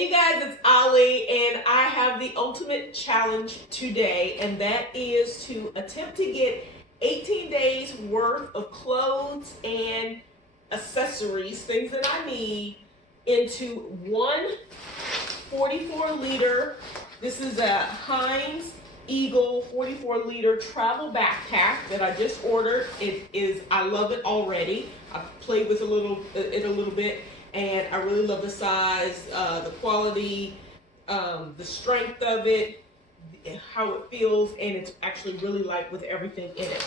Hey you guys, it's Ali, and I have the ultimate challenge today, and that is to attempt to get 18 days worth of clothes and accessories, things that I need, into one 44-liter. This is a Hynes Eagle 44-liter travel backpack that I just ordered. I love it already. I've played with it a little bit, and I really love the size, the quality, the strength of it, how it feels, and it's actually really light with everything in it.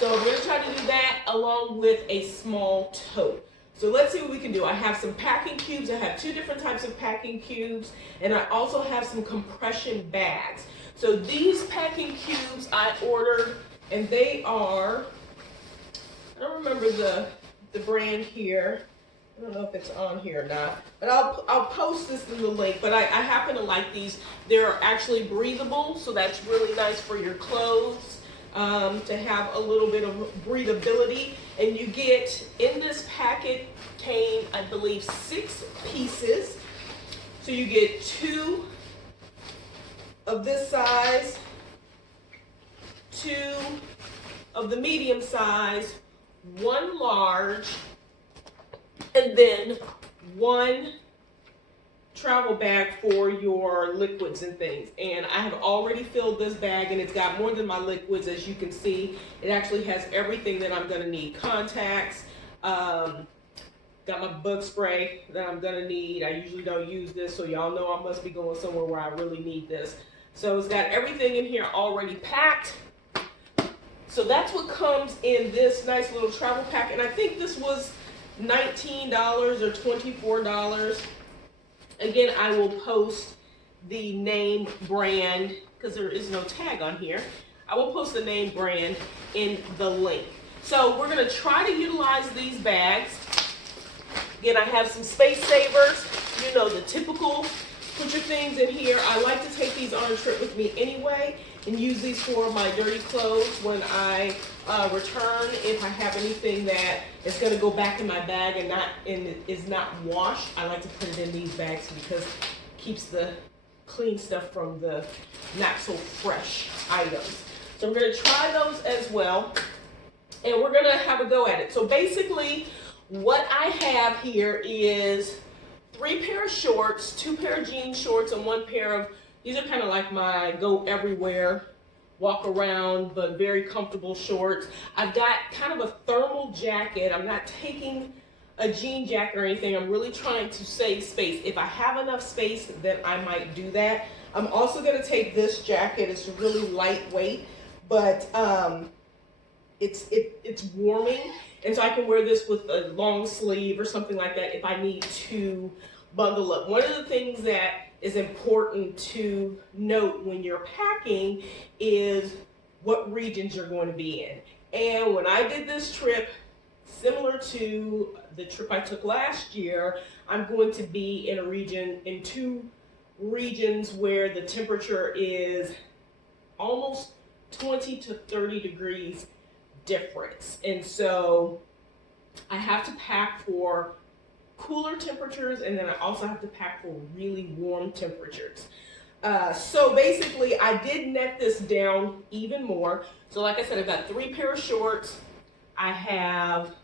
So I'm going to try to do that along with a small tote. So let's see what we can do. I have some packing cubes. I have two different types of packing cubes, and I also have some compression bags. So these packing cubes I ordered, and they are, I don't remember the brand here. I don't know if it's on here or not, but I'll post this in the link. But I happen to like these. They're actually breathable, so that's really nice for your clothes, to have a little bit of breathability. And you get, in this packet came, I believe, 6 pieces. So you get 2 of this size, 2 of the medium size, 1 large, and then 1 travel bag for your liquids and things. And I have already filled this bag, and it's got more than my liquids. As you can see, it actually has everything that I'm going to need. Contacts, got my bug spray that I'm going to need. I usually don't use this, so y'all know I must be going somewhere where I really need this. So it's got everything in here already packed. So that's what comes in this nice little travel pack, and I think this was $19 or $24. Again, I will post the name brand, because there is no tag on here. I will post the name brand in the link. So we're going to try to utilize these bags. Again, I have some space savers, you know, the typical, put your things in here. I like to take these on a trip with me anyway and use these for my dirty clothes when I return. If I have anything that is going to go back in my bag and is not washed, I like to put it in these bags because it keeps the clean stuff from the not so fresh items. So we're going to try those as well, and we're going to have a go at it. So basically what I have here is 3 pair of shorts, 2 pair of jean shorts, and 1 pair of, these are kind of like my go everywhere, walk around, but very comfortable shorts. I've got kind of a thermal jacket. I'm not taking a jean jacket or anything. I'm really trying to save space. If I have enough space, then I might do that. I'm also going to take this jacket. It's really lightweight, but it's warming, and so I can wear this with a long sleeve or something like that if I need to bundle up. One of the things that is important to note when you're packing is what regions you're going to be in. And when I did this trip, similar to the trip I took last year, I'm going to be in a region, in 2 regions where the temperature is almost 20 to 30 degrees difference. And so I have to pack for cooler temperatures, and then I also have to pack for really warm temperatures. So basically I did net this down even more. So like I said, I've got 3 pair of shorts. I have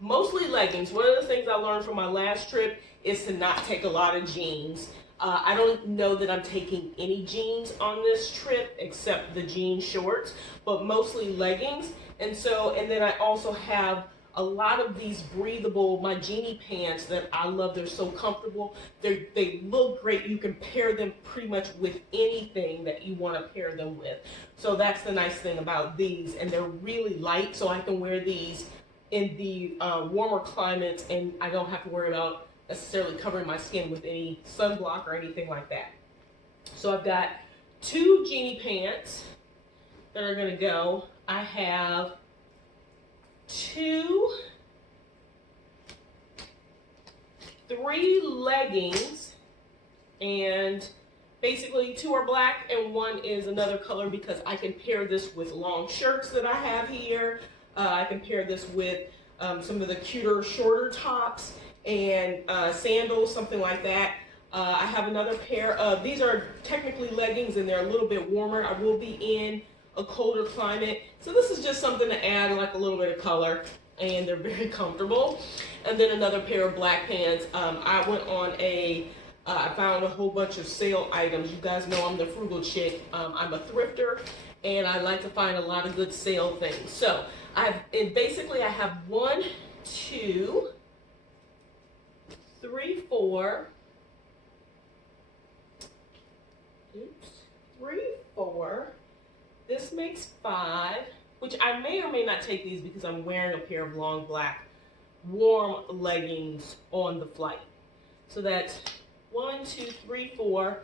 mostly leggings. One of the things I learned from my last trip is to not take a lot of jeans. I don't know that I'm taking any jeans on this trip except the jean shorts, but mostly leggings. And then I also have a lot of these breathable, my Genie pants that I love. They're so comfortable. They look great. You can pair them pretty much with anything that you want to pair them with. So that's the nice thing about these. And they're really light, so I can wear these in the warmer climates, and I don't have to worry about necessarily covering my skin with any sunblock or anything like that. So I've got 2 Genie pants that are going to go. I have 3 leggings, and basically 2 are black and 1 is another color because I can pair this with long shirts that I have here. I can pair this with some of the cuter, shorter tops and sandals, something like that. I have another pair of, these are technically leggings and they're a little bit warmer. I will be in a colder climate. So this is just something to add like a little bit of color, and they're very comfortable. And then another pair of black pants. I went on I found a whole bunch of sale items. You guys know I'm the frugal chick. I'm a thrifter and I like to find a lot of good sale things. So basically I have 1, 2, 3, 4. Oops, 3, 4. This makes 5, which I may or may not take these because I'm wearing a pair of long black warm leggings on the flight. So that's 1, 2, 3, 4,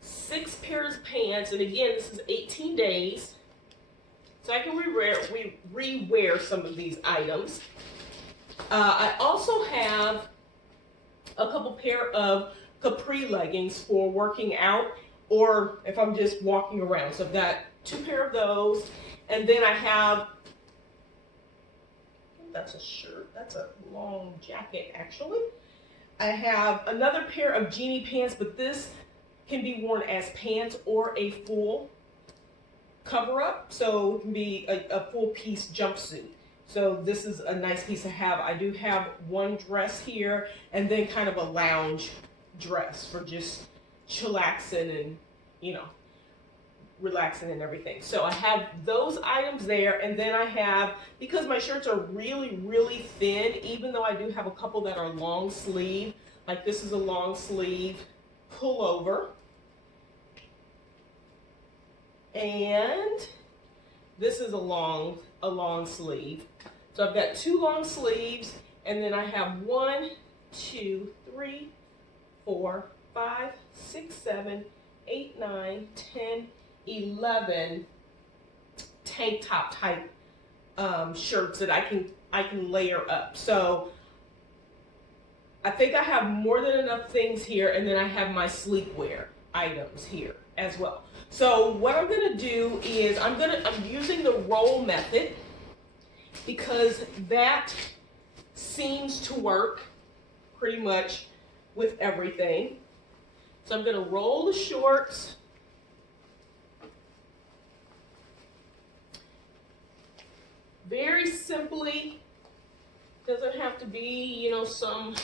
6 pairs of pants, and again, this is 18 days. So I can re-wear some of these items. I also have a couple pair of capri leggings for working out, or if I'm just walking around. So I've got 2 pair of those, and then I have, that's a shirt, that's a long jacket actually. I have another pair of jeanie pants, but this can be worn as pants or a full cover up, so it can be a full piece jumpsuit. So this is a nice piece to have. I do have one dress here and then kind of a lounge dress for just chillaxing and, you know, relaxing and everything. So I have those items there, and then I have, because my shirts are really, really thin, even though I do have a couple that are long sleeve, like this is a long sleeve pullover, and this is a long sleeve. So I've got 2 long sleeves, and then I have 1, 2, 3, 4, 5, 6, 7, 8, 9, 10, 11 tank top type shirts that I can layer up. So I think I have more than enough things here, and then I have my sleepwear items here as well. So what I'm gonna do is I'm using the roll method because that seems to work pretty much with everything. So I'm gonna roll the shorts. Very simply, doesn't have to be, you know, some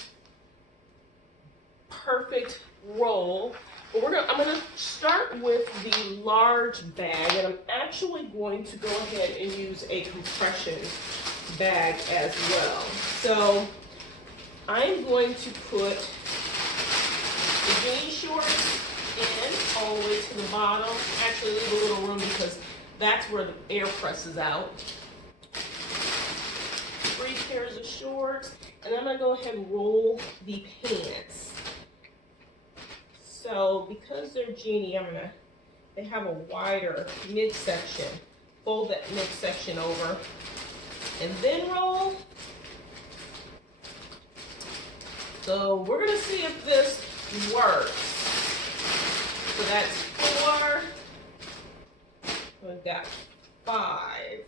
perfect roll. But I'm gonna start with the large bag, and I'm actually going to go ahead and use a compression bag as well. So I'm going to put the jean shorts in all the way to the bottom. Actually, leave a little room because that's where the air presses out. 3 pairs of shorts, and I'm gonna go ahead and roll the pants. So because they're jeanie, they have a wider midsection. Fold that midsection over and then roll. So we're gonna see if this works. So that's 4. We've got 5,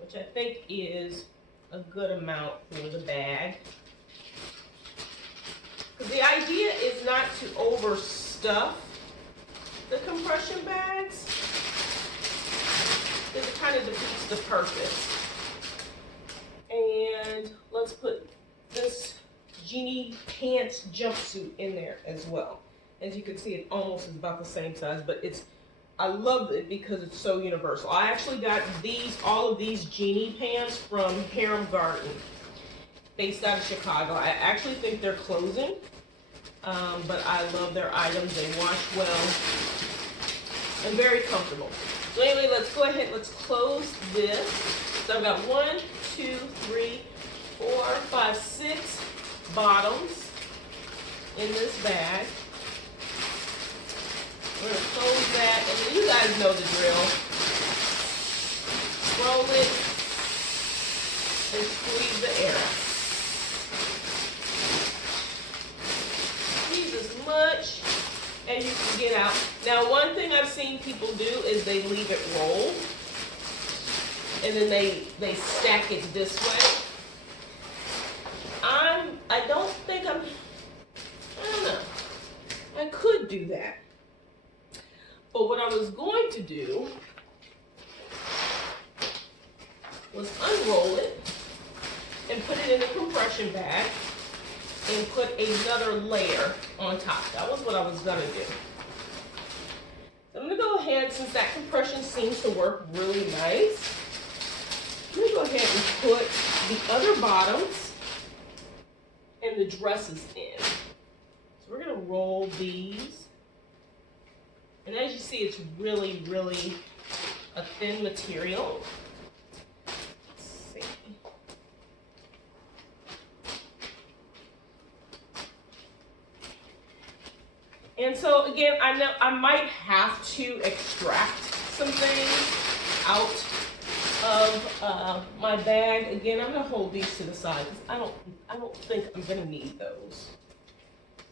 which I think is a good amount for the bag. The idea is not to overstuff the compression bags, because it kind of defeats the purpose. And let's put this jeanie pants jumpsuit in there as well. As you can see, it almost is about the same size, but I love it because it's so universal. I actually got all of these jeanie pants from Harem Garden, based out of Chicago. I actually think they're closing, but I love their items. They wash well and very comfortable. So anyway, let's go ahead, let's close this. So I've got 1, 2, 3, 4, 5, 6 bottoms in this bag. We're gonna close that, and you guys know the drill. Roll it and squeeze the air out. Squeeze as much as you can get out. Now, one thing I've seen people do is they leave it rolled, and then they stack it this way. I don't think do that. But what I was going to do was unroll it and put it in a compression bag and put another layer on top. That was what I was gonna do. So I'm gonna go ahead, since that compression seems to work really nice, I'm gonna go ahead and put the other bottoms and the dresses in. So we're gonna roll these. And as you see, it's really, really a thin material. Let's see. And so again, I know I might have to extract some things out of my bag. Again, I'm gonna hold these to the side because I don't think I'm gonna need those.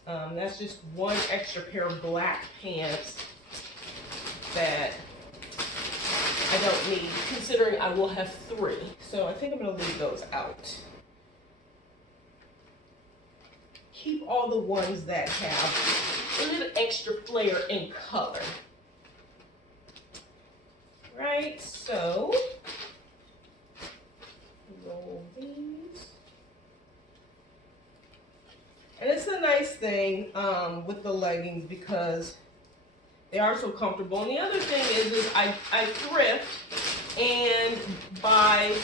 That's just one extra pair of black pants that I don't need, considering I will have 3. So I think I'm gonna leave those out. Keep all the ones that have a little extra flair in color. Right, so roll these. And it's a nice thing with the leggings because they are so comfortable. And the other thing is I thrift and buy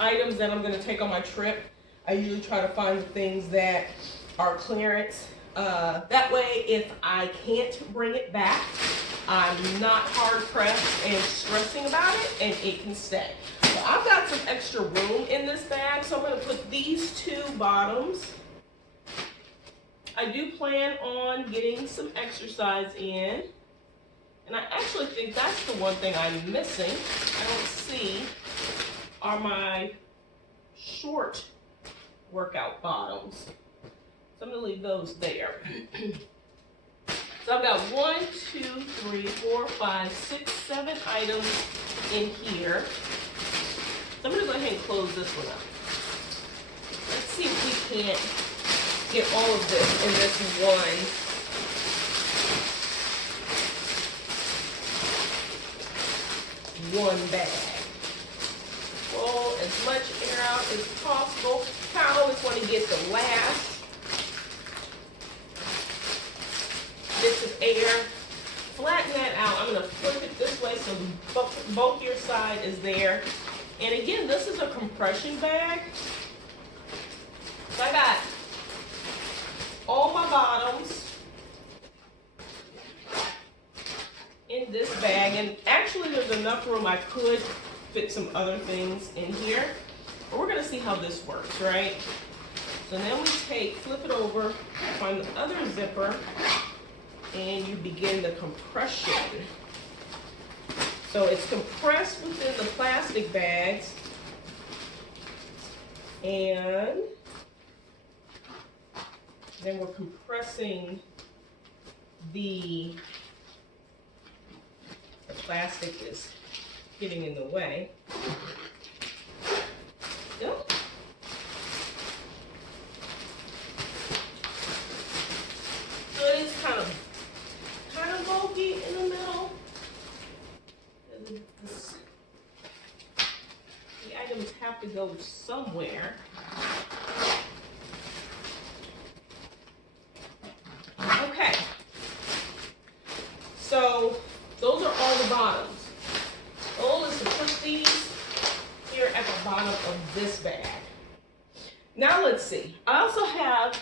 items that I'm gonna take on my trip. I usually try to find the things that are clearance. That way, if I can't bring it back, I'm not hard pressed and stressing about it, and it can stay. So I've got some extra room in this bag, so I'm gonna put these 2 bottoms. I do plan on getting some exercise in, and I actually think that's the one thing I'm missing. I don't see are my short workout bottoms. So I'm gonna leave those there. So I've got 1, 2, 3, 4, 5, 6, 7 items in here. So I'm gonna go ahead and close this one up. Let's see if we can't get all of this in this one bag. Pull as much air out as possible. I always want to get the last bits of air. Flatten that out. I'm going to flip it this way so both your side is there. And again, this is a compression bag. So I got all my bottoms in this bag. And actually there's enough room I could fit some other things in here. But we're going to see how this works, right? So then we flip it over, find the other zipper, and you begin the compression. So it's compressed within the plastic bags, and then we're compressing the plastic is getting in the way. Yep. So it is kind of bulky in the middle. The items have to go somewhere. Okay. So those are all the bottoms. The goal is to put these here at the bottom of this bag. Now let's see. I also have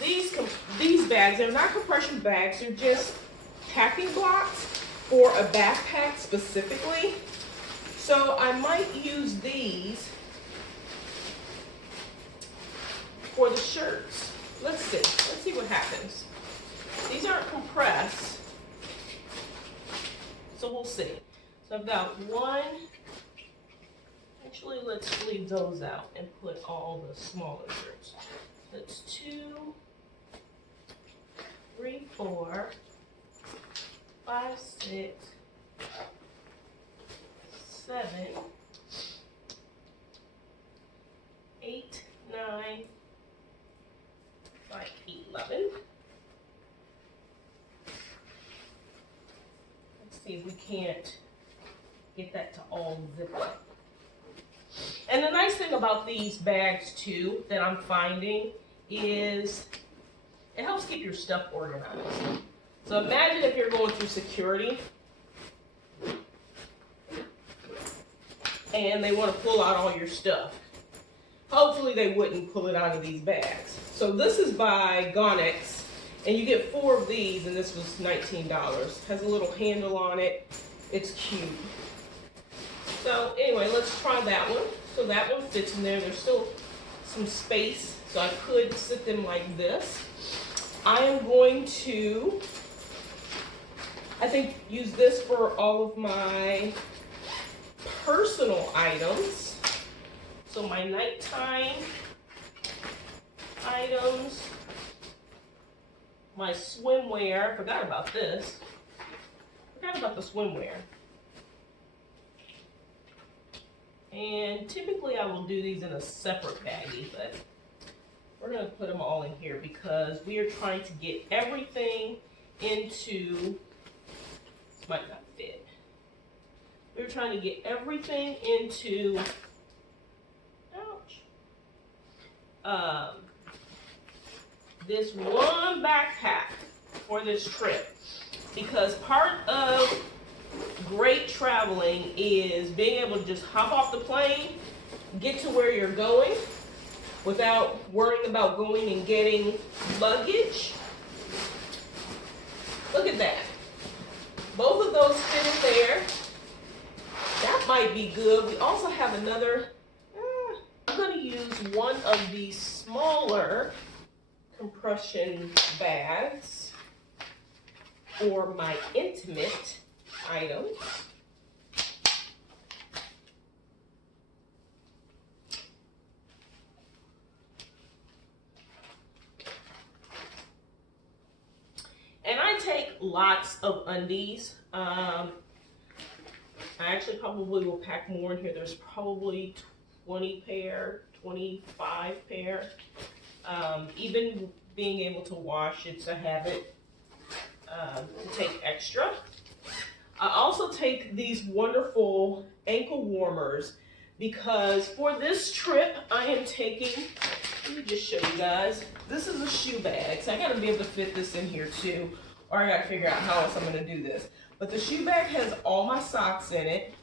these bags. They're not compression bags. They're just packing blocks for a backpack specifically. So I might use these for the shirts. Let's see. Let's see what happens. These aren't compressed, so we'll see. So I've got 1. Actually, let's leave those out and put all the smaller shirts. That's 2, 3, 4, 5, 6, 7, 8, 9, like 11. see if we can't get that to all zip up. And the nice thing about these bags too that I'm finding is it helps keep your stuff organized. So imagine if you're going through security and they want to pull out all your stuff. Hopefully they wouldn't pull it out of these bags. So this is by Gonex, and you get 4 of these, and this was $19. Has a little handle on it. It's cute. So anyway, let's try that one. So that one fits in there. There's still some space, so I could sit them like this. I am going to, I think, use this for all of my personal items. So my nighttime items, my swimwear, forgot about this. Forgot about the swimwear. And typically I will do these in a separate baggie, but we're going to put them all in here because we are trying to get everything into, this might not fit. We're trying to get everything into, this one backpack for this trip, because part of great traveling is being able to just hop off the plane, get to where you're going without worrying about going and getting luggage. Look at that. Both of those fit in there. That might be good. We also have another, I'm going to use one of these smaller compression bags for my intimate items. And I take lots of undies. I actually probably will pack more in here. There's probably 20 pair, 25 pair. Even being able to wash, it's a habit to take extra. I also take these wonderful ankle warmers because for this trip I am taking, let me just show you guys. This is a shoe bag, so I gotta be able to fit this in here too, or I gotta figure out how else I'm gonna do this. But the shoe bag has all my socks in it.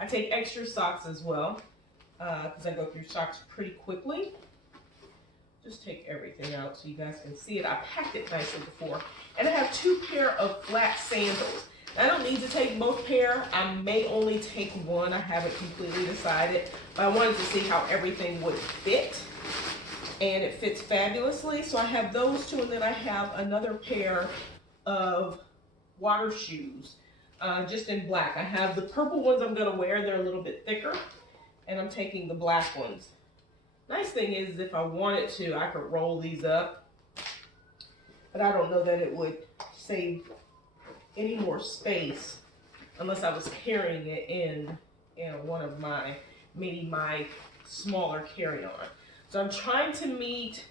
I take extra socks as well because I go through socks pretty quickly. Just take everything out so you guys can see it. I packed it nicely before. And I have 2 pair of flat sandals. I don't need to take both pair. I may only take one. I haven't completely decided. But I wanted to see how everything would fit. And it fits fabulously. So I have those 2, and then I have another pair of water shoes, just in black. I have the purple ones I'm going to wear. They're a little bit thicker. And I'm taking the black ones. Nice thing is, if I wanted to, I could roll these up. But I don't know that it would save any more space unless I was carrying it in one of my, maybe my smaller carry-on. So I'm trying to meet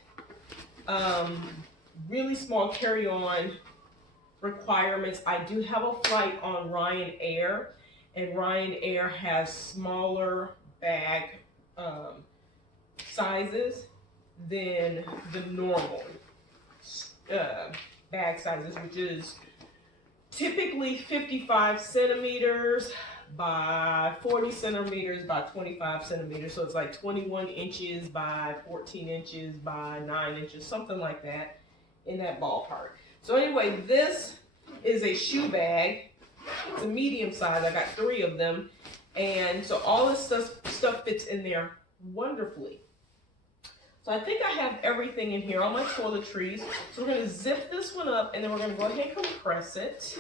really small carry-on requirements. I do have a flight on Ryanair, and Ryanair has smaller bag sizes than the normal bag sizes, which is typically 55 centimeters by 40 centimeters by 25 centimeters. So it's like 21 inches by 14 inches by 9 inches, something like that, in that ballpark. So anyway, this is a shoe bag. It's a medium size. I got 3 of them. And so all this stuff fits in there wonderfully. So I think I have everything in here, all my toiletries. So we're going to zip this one up, and then we're going to go ahead and compress it.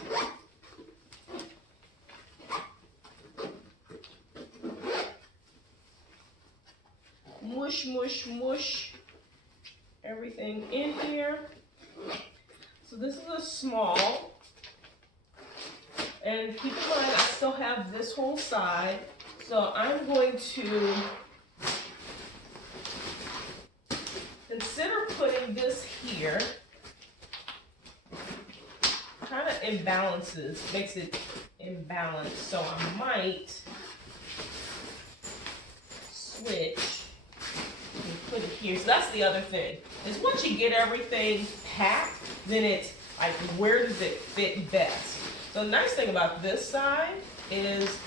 Mush, mush, mush everything in here. So this is a small. And keep in mind, I still have this whole side. So I'm going to consider putting this here. Kind of imbalances, makes it imbalanced, so I might switch and put it here. So that's the other thing, is once you get everything packed, then it's like, where does it fit best? So the nice thing about this side is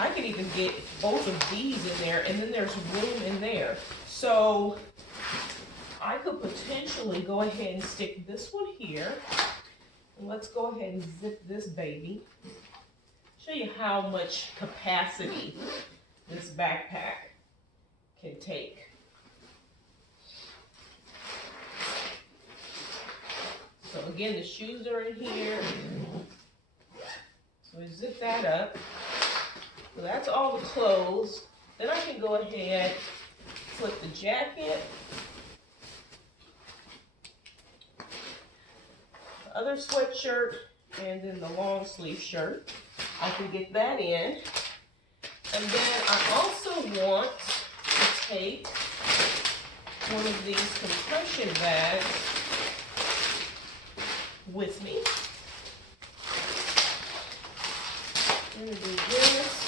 I can even get both of these in there, and then there's room in there. So I could potentially go ahead and stick this one here. And let's go ahead and zip this baby. Show you how much capacity this backpack can take. So again, the shoes are in here. So we zip that up. So that's all the clothes. Then I can go ahead, flip the jacket, the other sweatshirt, and then the long sleeve shirt. I can get that in. And then I also want to take one of these compression bags with me. I'm going to do this.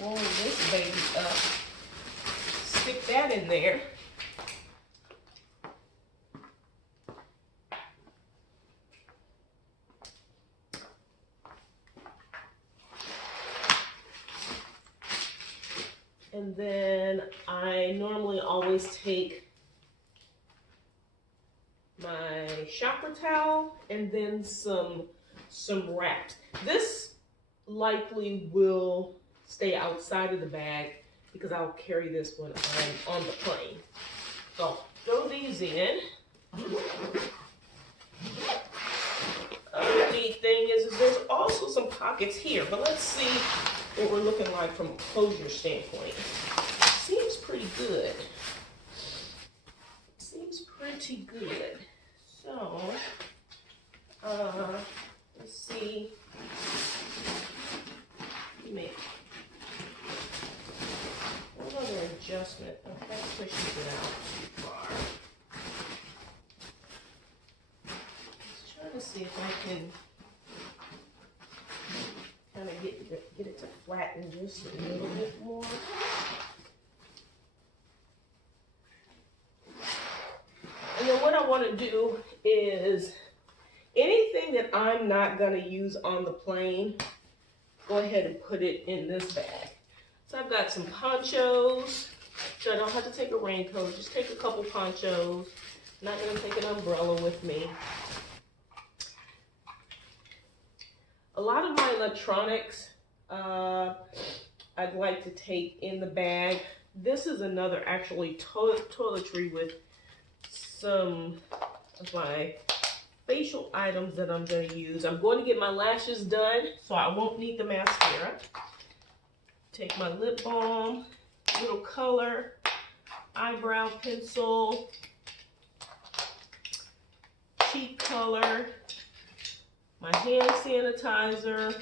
Roll this baby up. Stick that in there. And then I normally always take my shower towel and then some wraps. This likely will stay outside of the bag because I'll carry this one on the plane. So throw these in. Other neat thing is there's also some pockets here, but let's see what we're looking like from a closure standpoint. Seems pretty good. Seems pretty good. So, let's see. One other adjustment. Okay, that pushes it out too far. Just trying to see if I can kind of get it to flatten just a little bit more. And then what I want to do is anything that I'm not going to use on the plane, go ahead and put it in this bag. So I've got some ponchos, so I don't have to take a raincoat, just take a couple ponchos. I'm not going to take an umbrella with me. A lot of my electronics I'd like to take in the bag. This is another actually toiletry with some of my facial items that I'm going to use. I'm going to get my lashes done, so I won't need the mascara. Take my lip balm, little color, eyebrow pencil, cheek color, my hand sanitizer.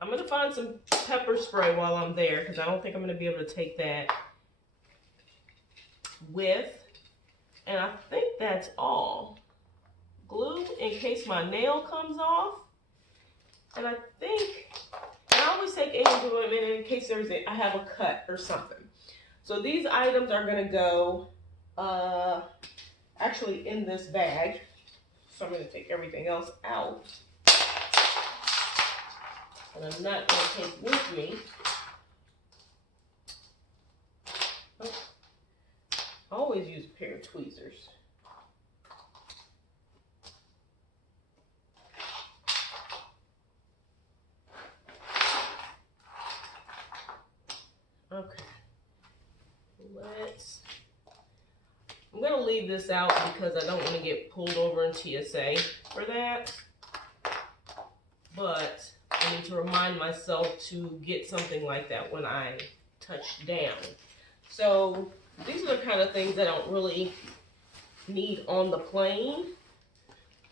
I'm going to find some pepper spray while I'm there because I don't think I'm going to be able to take that with. And I think that's all. Glue in case my nail comes off. And I think, and I always take any glue in case I have a cut or something. So these items are going to go actually in this bag. So I'm going to take everything else out. And I'm not going to take with me. Oh, I always use a pair of tweezers. Okay. I'm going to leave this out because I don't want to get pulled over in TSA for that. But I need to remind myself to get something like that when I touch down. So these are the kind of things I don't really need on the plane.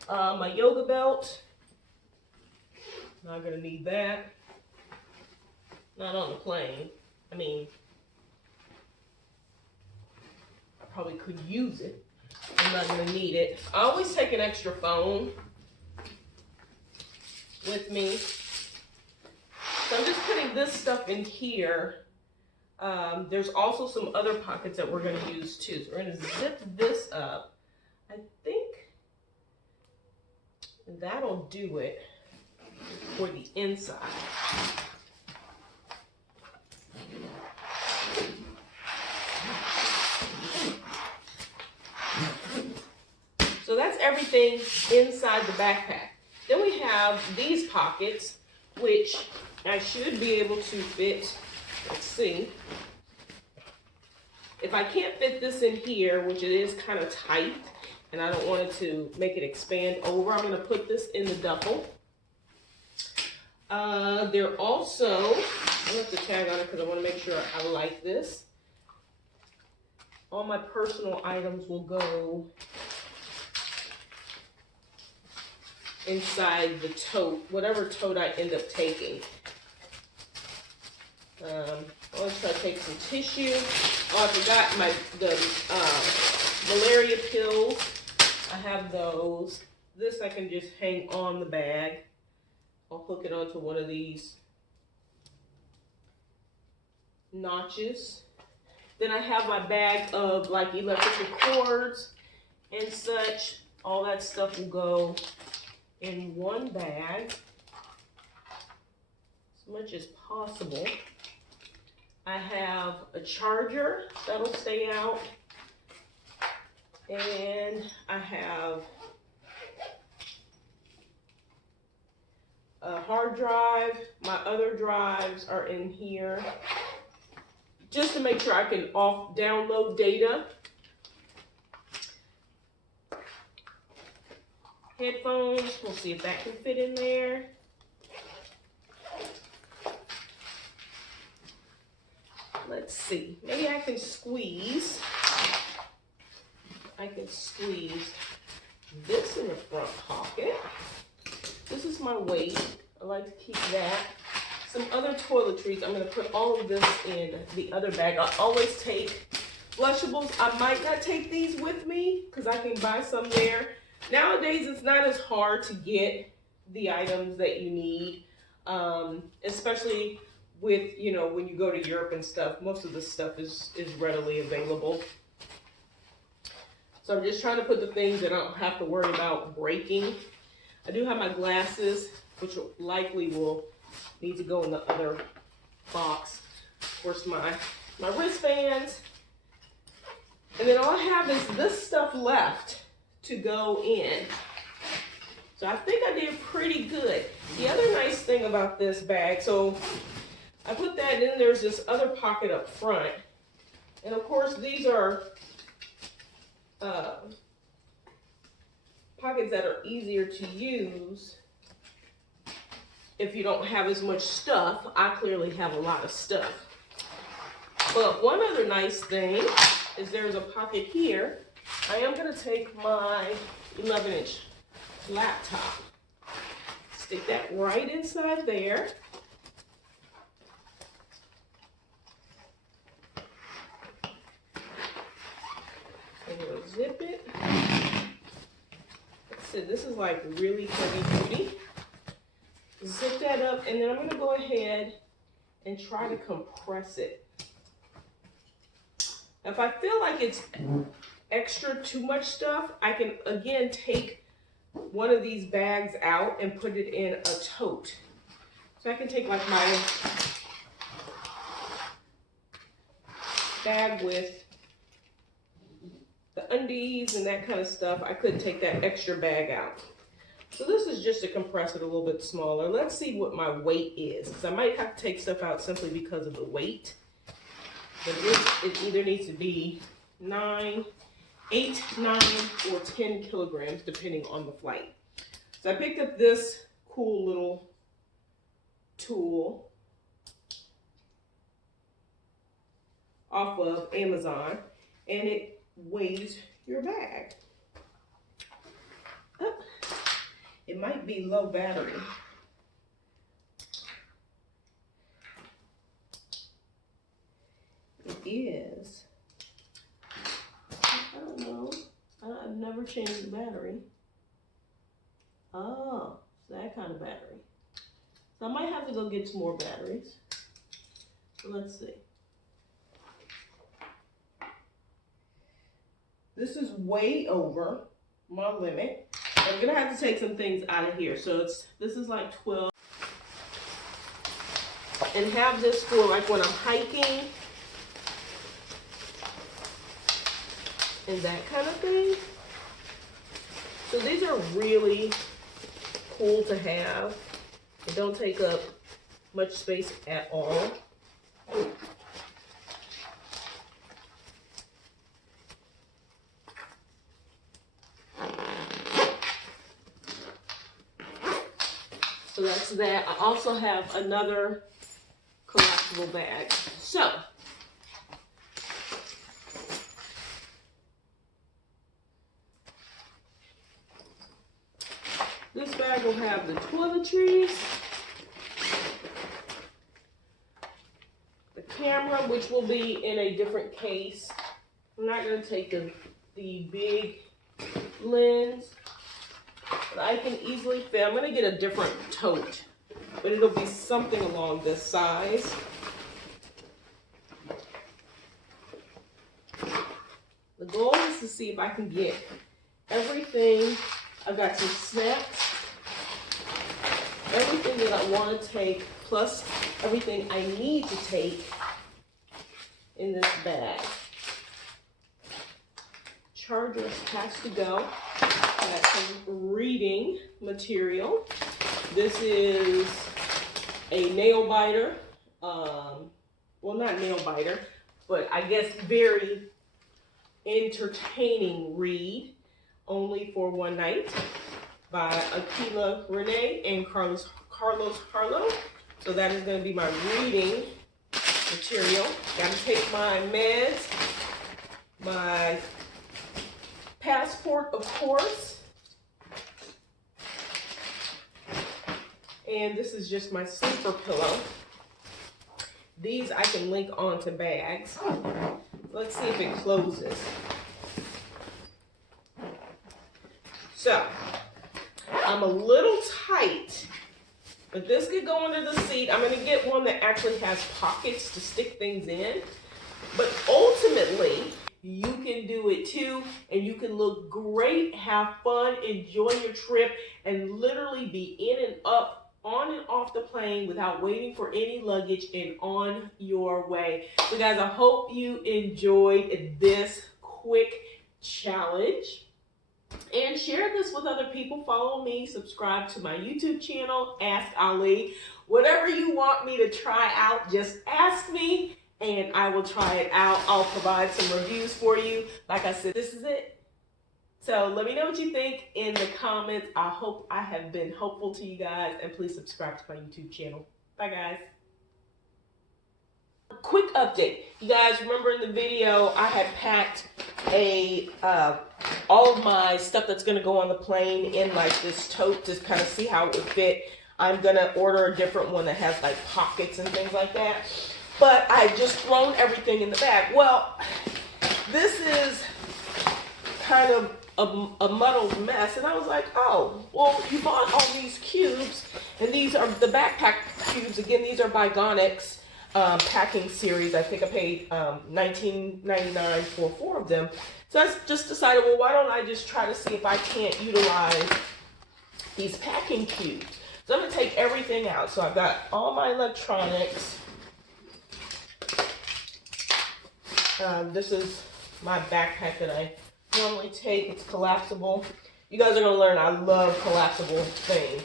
My yoga belt, not going to need that. Not on the plane. I mean, I probably could use it, I'm not gonna need it. I always take an extra phone with me. So I'm just putting this stuff in here. There's also some other pockets that we're gonna use too. So we're gonna zip this up. I think that'll do it for the inside. So that's everything inside the backpack. Then we have these pockets, which I should be able to fit. Let's see. If I can't fit this in here, which it is kind of tight, and I don't want it to make it expand over, I'm going to put this in the duffel. They're also, I have to tag on it because I want to make sure I like this. All my personal items will go inside the tote, whatever tote I end up taking. I always try to take some tissue. Oh, I forgot the malaria pills. I have those. This I can just hang on the bag. I'll hook it onto one of these notches. Then I have my bag of like electrical cords and such. All that stuff will go in one bag as much as possible. I have a charger that'll stay out, and I have a hard drive. My other drives are in here just to make sure I can download data. Headphones, we'll see if that can fit in there. Let's see, maybe I can squeeze this in the front pocket. This is my weight. I like to keep that. Some other toiletries. I'm going to put all of this in the other bag. I always take flushables. I might not take these with me because I can buy some there. Nowadays, it's not as hard to get the items that you need, especially with, you know, when you go to Europe and stuff. Most of the stuff is readily available. So I'm just trying to put the things that I don't have to worry about breaking. I do have my glasses, which likely will need to go in the other box. Of course, my wristbands. And then all I have is this stuff left to go in. So I think I did pretty good. The other nice thing about this bag, so I put that in, there's this other pocket up front. And of course, these are pockets that are easier to use if you don't have as much stuff. I clearly have a lot of stuff. But one other nice thing is there's a pocket here. I am going to take my 11-inch laptop, stick that right inside there. I'm going to zip it. So this is like really heavy duty. Zip that up, and then I'm going to go ahead and try to compress it. If I feel like it's extra too much stuff, I can again take one of these bags out and put it in a tote. So I can take like my bag with the undies and that kind of stuff. I could take that extra bag out. So this is just to compress it a little bit smaller. Let's see what my weight is, because I might have to take stuff out simply because of the weight. But it either needs to be 8, 9, or 10 kilograms, depending on the flight. So I picked up this cool little tool off of Amazon, and it weighs your bag. Oh, it might be low battery. It is. I don't know. I've never changed the battery. Oh, it's that kind of battery. So I might have to go get some more batteries. So let's see. This is way over my limit. I'm gonna have to take some things out of here. So this is like 12. And have this for like when I'm hiking and that kind of thing. So these are really cool to have. They don't take up much space at all. So that's that. I also have another collapsible bag. So this bag will have the toiletries, the camera, which will be in a different case. I'm not going to take the big lens, but I can easily fit. I'm going to get a different tote, but it'll be something along this size. The goal is to see if I can get everything. I've got some snacks, everything that I want to take, plus everything I need to take in this bag. Charger has to go. Got some reading material. This is a nail biter. Well, not nail biter, but I guess very entertaining read. Only for One Night by Aquila Renee and Carlos Harlow. So that is going to be my reading material. Got to take my meds, my passport, of course. And this is just my sleeper pillow. These I can link onto bags. Let's see if it closes. So, I'm a little tight, but this could go under the seat. I'm going to get one that actually has pockets to stick things in. But ultimately, you can do it too, and you can look great, have fun, enjoy your trip, and literally be in and up, on and off the plane without waiting for any luggage and on your way. So guys, I hope you enjoyed this quick challenge. And share this with other people. Follow me, subscribe to my YouTube channel, Ask Ali. Whatever you want me to try out, just ask me and I will try it out. I'll provide some reviews for you. Like I said, this is it. So let me know what you think in the comments. I hope I have been helpful to you guys, and please subscribe to my YouTube channel. Bye guys. Quick update. You guys remember in the video I had packed all of my stuff that's going to go on the plane in like this tote to kind of see how it would fit. I'm going to order a different one that has like pockets and things like that. But I had just thrown everything in the bag. Well, this is kind of a muddled mess. And I was like, oh, well, you bought all these cubes. And these are the backpack cubes. Again, these are by Gonex. Packing series. I think I paid $19.99 for 4 of them. So I just decided, well, why don't I just try to see if I can't utilize these packing cubes. So I'm going to take everything out. So I've got all my electronics. This is my backpack that I normally take. It's collapsible. You guys are going to learn I love collapsible things.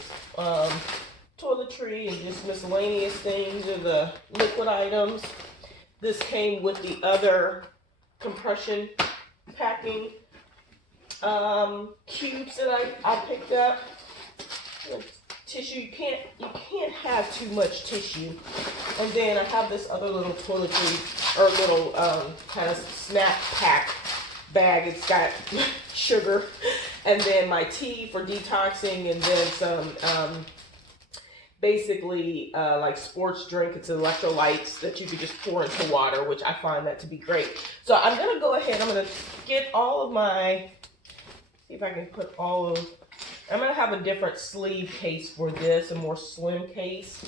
Toiletry and just miscellaneous things are the liquid items. This came with the other compression packing cubes that I picked up. Tissue, you can't have too much tissue. And then I have this other little toiletry or little kind of snap pack bag. It's got sugar, and then my tea for detoxing, and then some basically like sports drink. It's electrolytes that you could just pour into water, which I find that to be great. So I'm gonna go ahead, I'm gonna get all of my See if I can put all of, I'm gonna have a different sleeve case for this, a more slim case.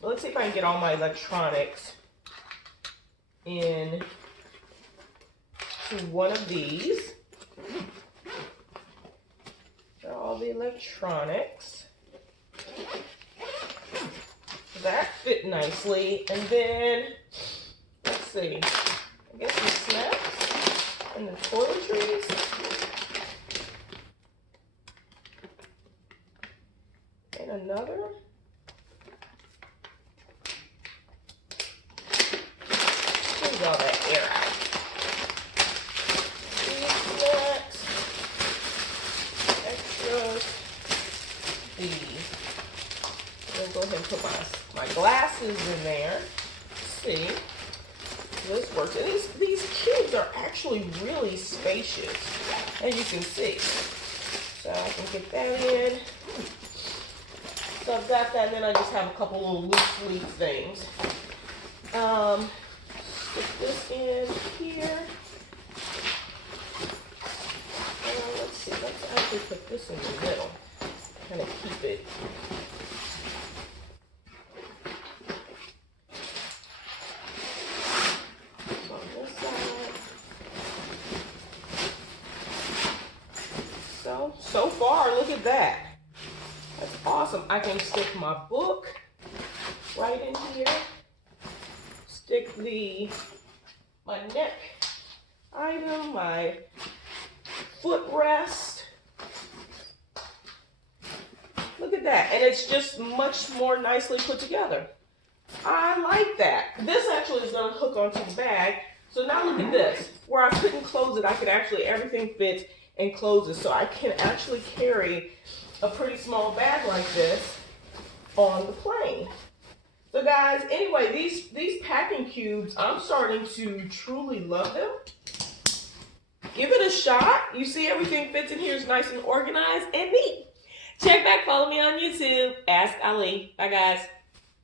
But let's see if I can get all my electronics in to one of these. All the electronics. That fit nicely. And then, let's see, I guess the snacks and the toiletries. And another. Squeeze all that air out. These snacks, extras, these. I'm going to go ahead and put my glasses in there. Let's see. This works. And these cubes are actually really spacious, as you can see. So I can get that in. So I've got that, and then I just have a couple little loose leaf things. Stick this in here. Let's see, let's actually put this in the middle. Kind of keep it. On this side. So far, look at that. That's awesome. I can stick my book right in here. Stick my neck item, my footrest. Look at that. And it's just much more nicely put together. I like that. This actually is going to hook onto the bag. So now look at this. Where I couldn't close it, I could actually, everything fits and closes. So I can actually carry a pretty small bag like this on the plane. So guys, anyway, these packing cubes, I'm starting to truly love them. Give it a shot. You see everything fits in here is nice and organized and neat. Check back, follow me on YouTube. Ask Ali. Bye guys.